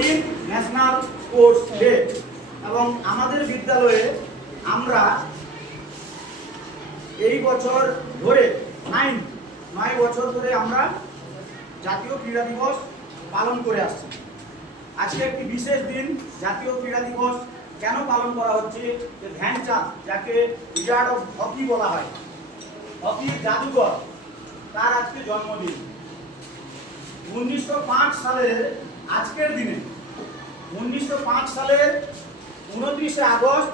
14 national sports day. এবং আমাদের বিদ্যালয়ে আমরা এই বছর ধরে 9 বছর ধরে আমরা জাতীয় ক্রীড়া দিবস পালন করে আসছি। আজকে একটি বিশেষ দিন। জাতীয় ক্রীড়া দিবস কেন পালন করা হচ্ছে? যে ধ্যানচাঁদ, যাকে উইজার্ড অফ হকি বলা হয়, হকির জাদুকর, তার আজকে জন্মদিন। 1905 সালের আজকের দিনে 1905 সালের 29শে আগস্ট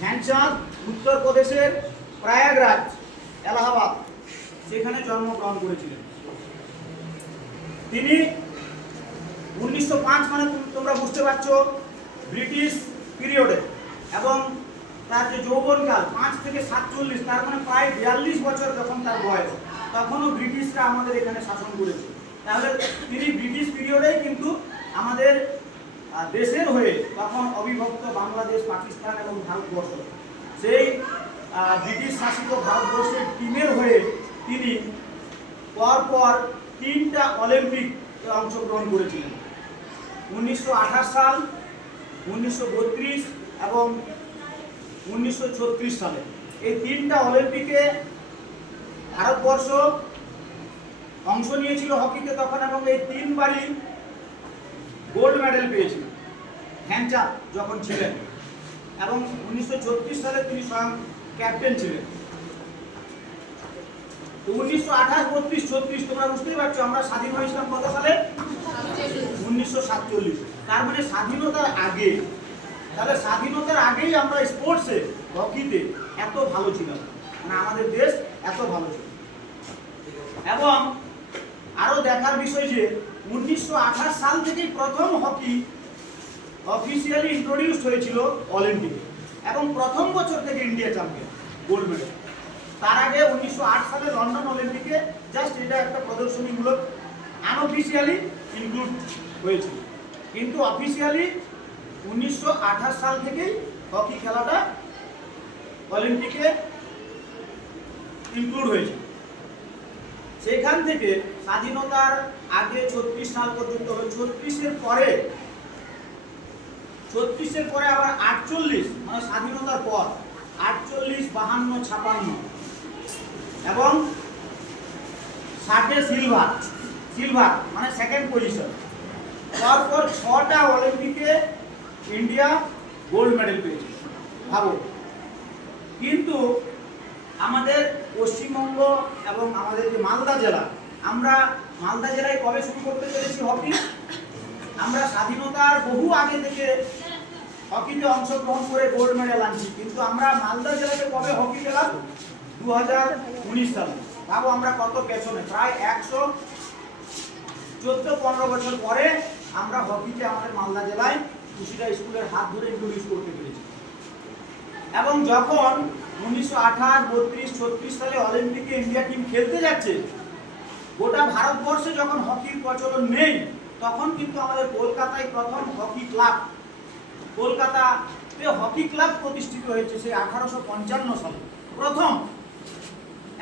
ধ্যানচাঁদ উত্তরপ্রদেশের প্রয়াগরাজ, এলাহাবাদ, সেখানে জন্মগ্রহণ করেছিলেন। তিনি 1905 মানে তোমরা বুঝতে পারছো ব্রিটিশ পিরিয়ডে, এবং তার যে যৌবনকাল 5 থেকে 47, তার মানে প্রায় 42 বছর যখন তার বয়স, তখনও ব্রিটিশরা আমাদের এখানে শাসন করেছে। তাহলে তিনি ব্রিটিশ পিরিয়ডেই কিন্তু আমাদের দেশের হয়ে, তখন অবিভক্ত বাংলাদেশ, পাকিস্তান এবং ভারতবর্ষ, সেই ব্রিটিশ শাসিত ভারতবর্ষের টিমের হয়ে তিনি পরপর 3টা অলিম্পিকে অংশগ্রহণ করেছিলেন। 1928 সাল, 1932 এবং 1936 সালে। এই 3টা অলিম্পিকে ভারতবর্ষ অংশ নিয়েছিল হকিতে তখন, এবং এই 3বারই গোল্ড মেডেল পেয়েছিল ধ্যানচাঁদ যখন ছিলেন। এবং 1936 সালে তিনি স্বয়ং ক্যাপ্টেন ছিলেন। 1928, 32, 36 তোমরা বুঝতেই পারছো আমরা স্বাধীন হয়েছিলাম কত সালে? 1947। তার মানে স্বাধীনতার আগে। তাহলে স্বাধীনতার আগেই আমরা স্পোর্টসে, হকিতে এত ভালো ছিলাম, মানে আমাদের দেশ এত ভালো ছিল। এবং আরো দেখার বিষয় যে 1928 সাল থেকেই প্রথম হকি অফিসিয়ালি ইন্ট্রোডিউস হয়েছিল অলিম্পিকে, এবং প্রথম বছর থেকে ইন্ডিয়া চ্যাম্পিয়ন, গোল্ড মেডেল। তার আগে 1908 সালে লন্ডন অলিম্পিকে জাস্ট এটা একটা প্রদর্শনীমূলক, আনঅফিসিয়ালি ইনক্লুড হয়েছিল, কিন্তু অফিসিয়ালি 1928 সাল থেকেই হকি খেলাটা অলিম্পিকে ইনক্লুড হয়েছে। সেখান থেকে স্বাধীনতার আগে 36 সাল পর্যন্ত, 36-এর পরে আবার 48, মানে স্বাধীনতার পর 48, 52, 56 এবং 60-এ সিলভার মানে সেকেন্ড পজিশন। তারপর 6টা অলিম্পিকে ইন্ডিয়া গোল্ড মেডেল পেয়েছে, ভাবো। কিন্তু আমাদের পশ্চিমবঙ্গ এবং আমাদের যে মালদা জেলা, আমরা মালদা জেলায় কবে শুরু করতে পেরেছি হকি? আমরা স্বাধীনতার বহু আগে থেকে হকিতে অংশগ্রহণ করে গোল্ড মেডেল আনছি, কিন্তু আমরা মালদা জেলাতে কবে হকি খেলাম? 2019 সালে। ভাবো আমরা কত পেছনে, প্রায় 114-15 বছর পরে আমরা হকিতে আমাদের মালদা জেলায় কুশিরা স্কুলের হাত ধরে ইন্ট্রোডিউস করতে পেরেছি। এবং যখন 1928, 32, 36 সালে অলিম্পিকে ইন্ডিয়া টিম খেলতে যাচ্ছে, গোটা ভারতবর্ষে যখন হকির প্রচলন নেই, তখন কিন্তু আমাদের কলকাতায় প্রথম হকি ক্লাব, কলকাতাতে হকি ক্লাব প্রতিষ্ঠিত হয়েছে সেই 1855 সালে প্রথম।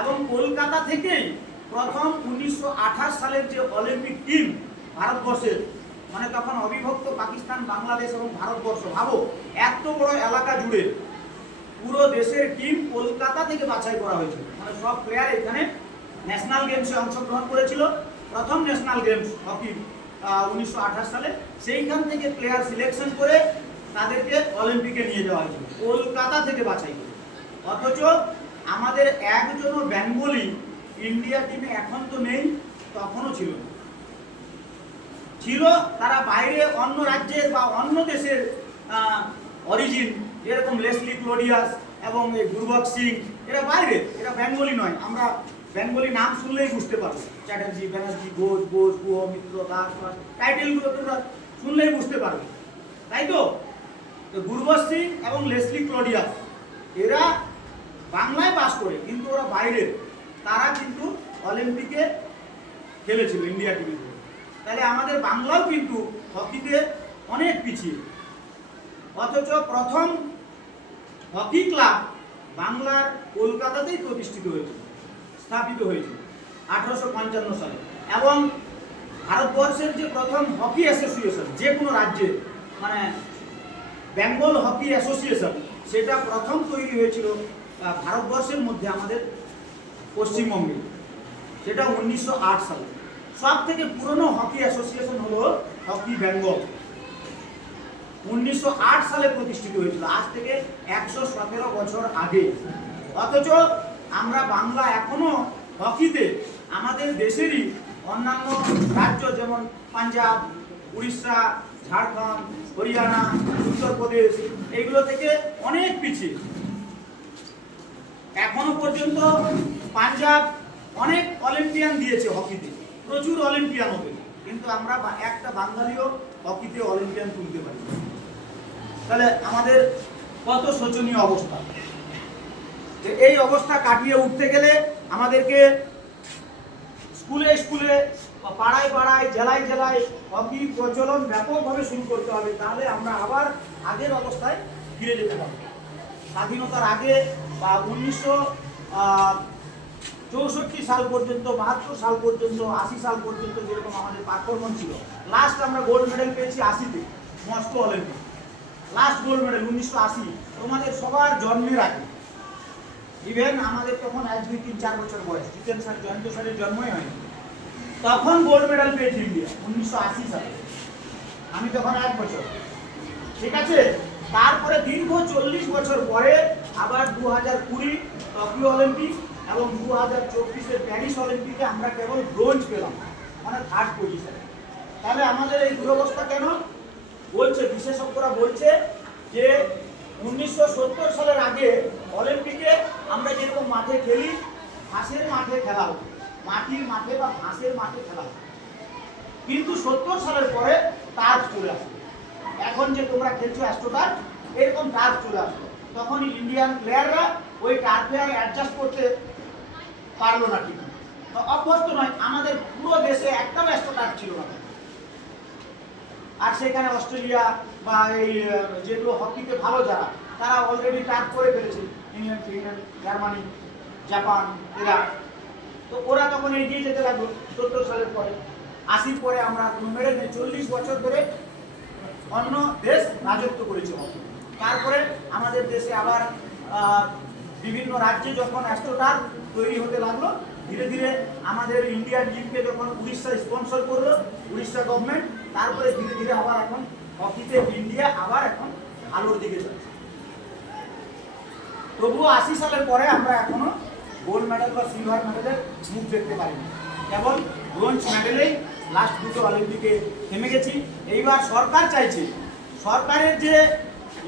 এবং কলকাতা থেকেই প্রথম 1928 সালের যে অলিম্পিক টিম ভারতবর্ষের, মানে তখন অবিভক্ত পাকিস্তান, বাংলাদেশ এবং ভারতবর্ষ, ভাবো এত বড় এলাকা জুড়ে পুরো দেশের টিম কলকাতা থেকে বাছাই করা হয়েছিল। মানে সব প্লেয়ার এখানে ন্যাশনাল গেমসে অংশগ্রহণ করেছিল। প্রথম ন্যাশনাল গেমস হকি 1928 সালে, সেইখান থেকে প্লেয়ার সিলেকশন করে তাদেরকে অলিম্পিকে নিয়ে যাওয়া হয়েছিল, কলকাতা থেকে বাছাই করে। অথচ আমাদের একজনও বেঙ্গলি ইন্ডিয়া টিমে এখন তো নেই, তখনও ছিল। তারা বাইরে অন্য রাজ্যের বা অন্য দেশের অরিজিন, যেরকম লেসলি ক্লোডিয়াস এবং গুরবক্স সিং, এরা বাইরে, এরা বেঙ্গলি নয়। আমরা বেঙ্গলি নাম শুনলেই বুঝতে পারবো, চ্যাটার্জি, ব্যানার্জি, ঘোষ, গুহ, মিত্র, দাস, টাইটেলগুলো তোমরা শুনলেই বুঝতে পারবে, তাই তো? গুরবক্স সিং এবং লেসলি ক্লোডিয়াস এরা বাংলায় বাস করে, কিন্তু ওরা বাইরের। তারা কিন্তু অলিম্পিকে খেলেছিল ইন্ডিয়া টিমে। তাহলে আমাদের বাংলাও কিন্তু হকিতে অনেক পিছিয়ে। অথচ প্রথম হকি ক্লাব বাংলার কলকাতাতেই প্রতিষ্ঠিত হয়েছিল, স্থাপিত হয়েছিল 1855 সালে। এবং ভারতবর্ষের যে প্রথম হকি অ্যাসোসিয়েশন যে কোনো রাজ্যে, মানে বেঙ্গল হকি অ্যাসোসিয়েশন, সেটা প্রথম তৈরি হয়েছিল ভারতবর্ষের মধ্যে আমাদের পশ্চিমবঙ্গে, সেটা 1908 সালে। সব থেকে পুরনো হকি অ্যাসোসিয়েশন হলো হকি বেঙ্গল, 1908 সালে প্রতিষ্ঠিত হয়েছিল, আজ থেকে 117 বছর আগে। অথচ আমরা বাংলা এখনো হকিতে আমাদের দেশেরই অন্যান্য রাজ্য যেমন পাঞ্জাব, উড়িষ্যা, ঝাড়খণ্ড, হরিয়ানা, উত্তরপ্রদেশ এইগুলো থেকে অনেক পিছিয়ে। এখনো পর্যন্ত পাঞ্জাব অনেক অলিম্পিয়ান দিয়েছে হকিতে, প্রচুর অলিম্পিয়ান হবে, কিন্তু আমরা একটা বাঙালিও হকিতে অলিম্পিয়ান তুলতে পারি। তাহলে আমাদের কত শোচনীয় অবস্থা। যে এই অবস্থা কাটিয়ে উঠতে গেলে আমাদেরকে স্কুলে স্কুলে, পাড়ায় পাড়ায়, জেলায় জেলায় হকি প্রচলন ব্যাপকভাবে শুরু করতে হবে, তাহলে আমরা আবার আগের অবস্থায় ফিরে যেতে পারবো। স্বাধীনতার আগে বা 1964 সাল পর্যন্ত, 72 সাল পর্যন্ত, 80 সাল পর্যন্ত যেরকম আমাদের পারফরমেন্স ছিল, লাস্ট আমরা গোল্ড মেডেল পেয়েছি 80-তে Moscow Olympic, last gold medal 1980, তোমাদের সবার জন্মের আগে। ইভেন আমাদের তখন 1, 2, 3, 4 বছর বয়স, জিতেন স্যার, জয়ন্ত স্যারের জন্মই হয়নি, তখন গোল্ড মেডেল পেয়েছে ইন্ডিয়া 1980 সালে, আমি তখন 1 বছর। ঠিক আছে, তারপরে দীর্ঘ 40 বছর পরে আবার 2020 টোকিও অলিম্পিক এবং 2024-এর প্যারিস অলিম্পিকে আমরা কেবল ব্রোঞ্জ পেলাম, মানে 3rd পজিশনে। তাহলে আমাদের এই দুরবস্থা কেন? বলছে বিশেষজ্ঞরা, বলছে যে 1970 সালের আগে অলিম্পিকে আমরা যেরকম মাঠে খেলি, ঘাসের মাঠে খেলা হতো, মাটির মাঠে বা ঘাসের মাঠে খেলা হতো, কিন্তু 70 সালের পরে টার্ফ চলে আসলো। এখন যে তোমরা খেলছো অ্যাস্ট্রোটার্ফ, এরকম টার্ফ চলে আসলো। তখন ইন্ডিয়ান প্লেয়াররা ওই টার্ফে আর অ্যাডজাস্ট করতে পারলো না, ঠিক তো অভ্যস্ত নয়। আমাদের পুরো দেশে একটা অ্যাস্ট্রোটার্ফ ছিল না, আর সেখানে অস্ট্রেলিয়া বা এই যেগুলো হকিতে ভালো যারা, তারা অলরেডি টার্ফ করে ফেলেছে, ইংল্যান্ড, ফিনল্যান্ড, জার্মানি, জাপান, এরা। তো ওরা তখন এগিয়ে যেতে লাগলো 70 সালের পরে। 80 পরে আমরা কোনো মেডেল নেই, 40 বছর ধরে অন্য দেশ রাজত্ব করেছে হকি। তারপরে আমাদের দেশে আবার বিভিন্ন রাজ্যে যখন অ্যাস্ট্রোটার্ফ তৈরি হতে লাগলো, ধীরে ধীরে আমাদের ইন্ডিয়ান টিমকে যখন উড়িষ্যা স্পন্সর করলো, উড়িষ্যা গভর্নমেন্ট, তারপরে ধীরে ধীরে আবার এখন হকিতে ইন্ডিয়া আবার এখন আলোর দিকে যাচ্ছে। তবুও 80 সালের পরে আমরা এখনো গোল্ড মেডেল বা সিলভার মেডেলের মুখ দেখতে পারিনি, কেবল ব্রোঞ্জ মেডেলেই লাস্ট দুটো অলিম্পিকে থেমে গেছি। এইবার সরকার চাইছে, সরকারের যে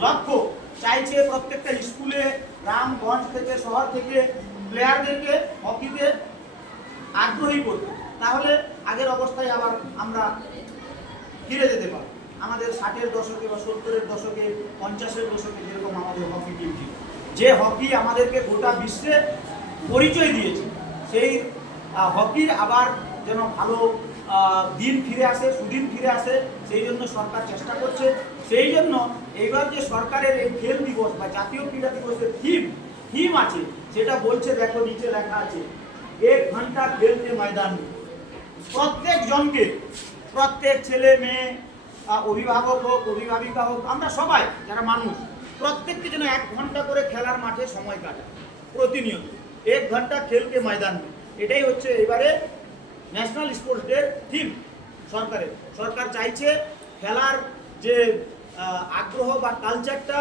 লক্ষ্য, চাইছে প্রত্যেকটা স্কুলে, গ্রামগঞ্জ থেকে, শহর থেকে প্লেয়ারদেরকে হকিতে আগ্রহী করতে, তাহলে আগের অবস্থায় আবার আমরা ফিরে যেতে পারি। আমাদের 60-এর দশকে বা 70-এর দশকে, 50-এর দশকে যেরকম আমাদের হকি টিম ছিল, যে হকি আমাদেরকে গোটা বিশ্বে পরিচয় দিয়েছে, সেই হকির আবার যেন ভালো দিন ফিরে আসে, সুদিন ফিরে আসে, সেই জন্য সরকার চেষ্টা করছে। সেই জন্য এইবার যে সরকারের এই খেল দিবস বা জাতীয় ক্রীড়া দিবসের থিম আছে, সেটা বলছে, দেখো নিচে লেখা আছে, 1 ঘন্টা খেলতে ময়দান। প্রত্যেক জনকে, প্রত্যেক ছেলে মেয়ে, অভিভাবক হোক, অভিভাবিকা হোক, আমরা সবাই যারা মানুষ, প্রত্যেককে যেন 1 ঘন্টা করে খেলার মাঠে সময় কাটায় প্রতিনিয়ত। 1 ঘন্টা খেলতে ময়দান, এটাই হচ্ছে এবারে ন্যাশনাল স্পোর্টস ডে থিম সরকারের। সরকার চাইছে খেলার যে আগ্রহ বা কালচারটা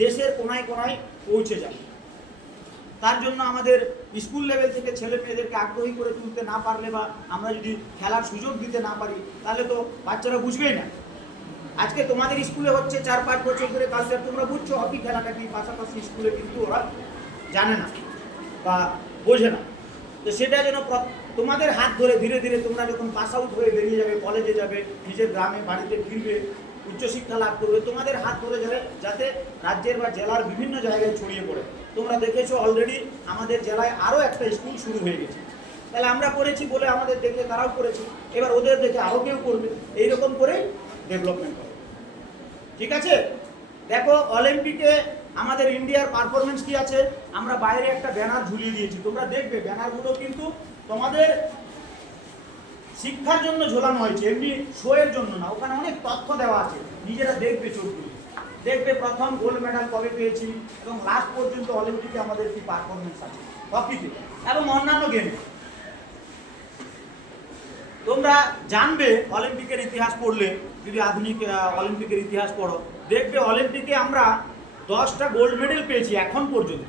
দেশের কোনায় কোনায় পৌঁছে যায়। তার জন্য আমাদের স্কুল লেভেল থেকে ছেলে মেয়েদেরকে আগ্রহী করে তুলতে না পারলে, বা আমরা যদি খেলার সুযোগ দিতে না পারি, তাহলে তো বাচ্চারা বুঝবেই না। আজকে তোমাদের স্কুলে হচ্ছে 4-5 বছর ধরে কালচার, তোমরা বুঝছো হকি খেলাটা কি, পাশাপাশি স্কুলে কিন্তু ওরা জানে না বা বোঝে না। তো সেটা যেন তোমাদের হাত ধরে ধীরে ধীরে তোমরা যখন পাস আউট হয়ে বেরিয়ে যাবে, কলেজে যাবে, নিজের গ্রামে বাড়িতে ফিরবে, উচ্চশিক্ষা লাভ করবে, তোমাদের হাত ধরে যাবে, যাতে রাজ্যের বা জেলার বিভিন্ন জায়গায় ছড়িয়ে পড়ে। তোমরা দেখেছো অলরেডি আমাদের জেলায় আরও একটা স্কুল শুরু হয়ে গেছে। তাহলে আমরা করেছি বলে আমাদের দেখে তারাও করেছে, এবার ওদের দেখে আরও কেউ করবে, এইরকম করেই ডেভেলপমেন্ট হবে। ঠিক আছে, দেখো অলিম্পিকে আমাদের ইন্ডিয়ার পারফরমেন্স কি আছে। আমরা বাইরে একটা ব্যানার ঝুলিয়ে দিয়েছি, তোমরা দেখবে ব্যানারগুলো কিন্তু তোমাদের শিক্ষার জন্য ঝোলানো হয়েছে, এমনি শোয়ের জন্য না। ওখানে অনেক তথ্য দেওয়া আছে, নিজেরা দেখবে, চোখগুলো দেখবে প্রথম গোল্ড মেডাল কবে পেয়েছি এবং লাস্ট পর্যন্ত অলিম্পিকে আমাদের কি পারফরমেন্স আছে হকিতে এবং অন্যান্য গেমে। তোমরা জানবে অলিম্পিকের ইতিহাস পড়লে, যদি আধুনিক অলিম্পিকের ইতিহাস পড়ো, দেখবে অলিম্পিকে আমরা 10টা গোল্ড মেডেল পেয়েছি এখন পর্যন্ত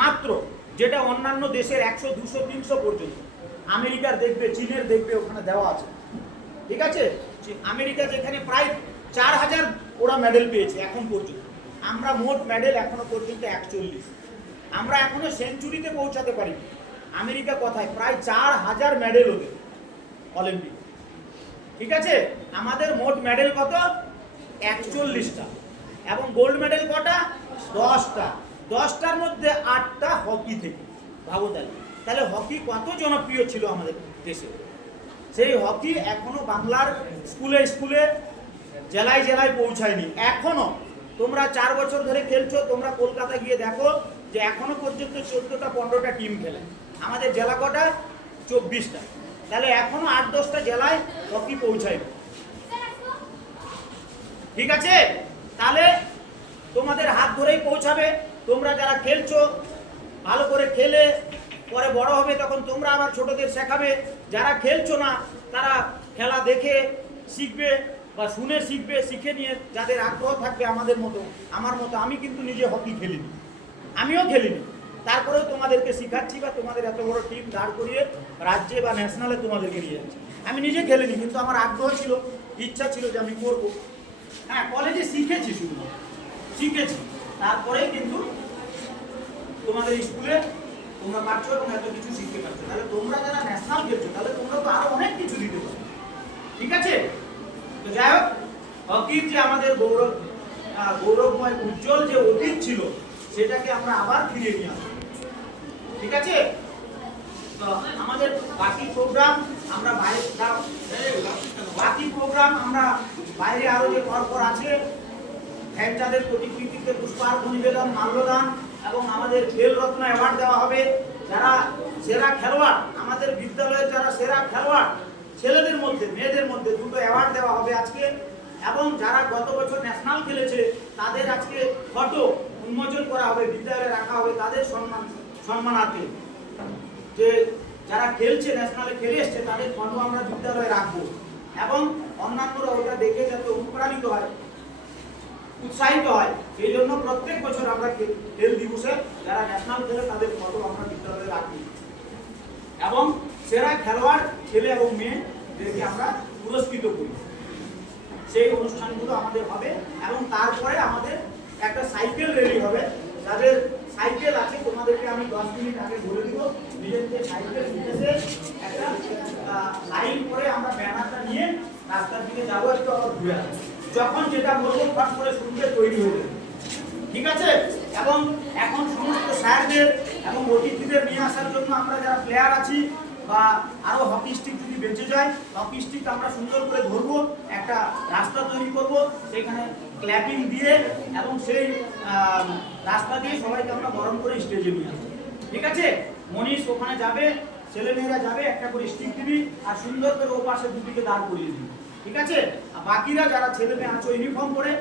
মাত্র, যেটা অন্যান্য দেশের 100, 200, 300 পর্যন্ত। আমেরিকার দেখবে, চীনের দেখবে, ওখানে দেওয়া আছে, ঠিক আছে। আমেরিকা যেখানে প্রায় 4000 ওরা মেডেল পেয়েছে এখন পর্যন্ত, আমরা মোট মেডেল এখনো পর্যন্ত 41। আমরা এখনো সেঞ্চুরিতে পৌঁছাতে পারি। আমেরিকা কথায় প্রায় 4000 মেডেল ওদের অলিম্পিক, ঠিক আছে। আমাদের মোট মেডেল কত? 41টা। এবং গোল্ড মেডেল কটা? 10টা। 10টার মধ্যে 8টা হকি থেকে। ভাবো তাহলে হকি কত জনপ্রিয় ছিল আমাদের দেশে। সেই হকি এখনো বাংলার স্কুলে স্কুলে, জেলায় জেলায় পৌঁছায়নি এখনো। তোমরা 4 বছর ধরে খেলছো, তোমরা কলকাতা গিয়ে দেখো যে এখনো পর্যন্ত 14টা 15টা টিম খেলে। আমাদের জেলা কটা? 24টা। তাহলে এখনো 8-10টা জেলায় হকি পৌঁছায়নি, ঠিক আছে। তাহলে তোমাদের হাত ধরেই পৌঁছাবে। তোমরা যারা খেলছো, ভালো করে খেলে পরে বড় হবে, তখন তোমরা আবার ছোটদের শেখাবে। যারা খেলছো না, তারা খেলা দেখে শিখবে বা শুনে শিখবে, শিখে নিয়ে যাদের আগ্রহ থাকবে আমাদের মতো, আমার মতো। আমি কিন্তু নিজে হকি খেলিনি, আমিও খেলিনি, তারপরেও তোমাদেরকে শিখাচ্ছি বা তোমাদের এত বড় টিম দাঁড় করিয়ে রাজ্যে বা ন্যাশনালে তোমাদেরকে নিয়ে যাচ্ছি। আমি নিজে খেলিনি, কিন্তু আমার আগ্রহ ছিল, ইচ্ছা ছিল যে আমি করবো। হ্যাঁ, কলেজে শিখেছি, শুধু শিখেছি, তারপরেই কিন্তু তোমাদের স্কুলে তোমরা পাচ্ছ এবং এত কিছু শিখতে পারছো। তাহলে তোমরা যারা ন্যাশনাল খেলছো, তাহলে তোমরা তো আরো অনেক কিছু দিতে পারো, ঠিক আছে। তো যাই হোক, হকির যে আমাদের গৌরবময় উজ্জ্বল যে অতীত ছিল, সেটাকে আমরা আবার ফিরিয়ে নিয়ে আসবো, ঠিক আছে। তো আমাদের বাকি প্রোগ্রাম আমরা বাইরে আরো যে পরপর আছে, যাদের প্রতিকৃতিতে পুষ্পার্ঘ্য নিবেদন, মাল্যদান এবং আমাদের খেল রত্ন অ্যাওয়ার্ড দেওয়া হবে। যারা সেরা খেলোয়াড়, আমাদের বিদ্যালয়ের যারা সেরা খেলোয়াড়, ছেলেদের মধ্যে মেয়েদের মধ্যে 2টো অ্যাওয়ার্ড দেওয়া হবে আজকে। এবং যারা গত বছর ন্যাশনাল খেলেছে, তাদের আজকে ফটো উন্মোচন করা হবে, বিদ্যালয়ে রাখা হবে তাদের সম্মানার্থে। যে যারা খেলছে, ন্যাশনালে খেলে এসছে, তাদের ফটো আমরা বিদ্যালয়ে রাখবো এবং অন্যান্যরা ওটা দেখে যাতে অনুপ্রাণিত হয়, উৎসাহিত হয়। সেই জন্য প্রত্যেক বছর আমরা খেল দিবসে যারা ন্যাশনাল খেলে তাদের ফটো আমরা বিদ্যালয়ে রাখি এবং সেরা খেলোয়াড় ছেলে এবং মেয়েদেরকে আমরা পুরস্কৃত করি। সেই অনুষ্ঠানগুলো আমাদের হবে এবং তারপরে আমাদের একটা সাইকেল র্যালি হবে। যাদের সাইকেল আছে, তোমাদেরকে আমি 10 মিনিট আগে বলে দিব, নিজেদের সাইকেল নিতেছে একটা লাইন করে আমরা ব্যানারটা নিয়ে রাস্তার দিকে যাবো, একটু আবার ঘুরে আসবো। যখন যেটা বলবো ফট করে শুনতে তৈরি হয়ে যাবে, ঠিক আছে। এবং এখন সমস্ত স্যারদের এবং অতিথিদের নিয়ে আসার জন্য আমরা যারা প্লেয়ার আছি বা আরো হকি স্টিক যদি বেঁচে যায়, হকি স্টিক আমরা সুন্দর করে ধরবো, একটা রাস্তা তৈরি করব, সেখানে ক্ল্যাপিং দিয়ে এবং সেই রাস্তা দিয়ে সবাইকে আমরা গরম করে স্টেজে নিয়ে আসবো, ঠিক আছে। মনীষ ওখানে যাবে, ছেলেমেয়েরা যাবে, একটা করে স্টিক দিবি আর সুন্দর করে ও পাশে দুদিকে দাঁড় করিয়ে দিবি, ঠিক আছে। আর বাকিরা যারা ছেলে মেয়ে আছো ইউনিফর্ম পরে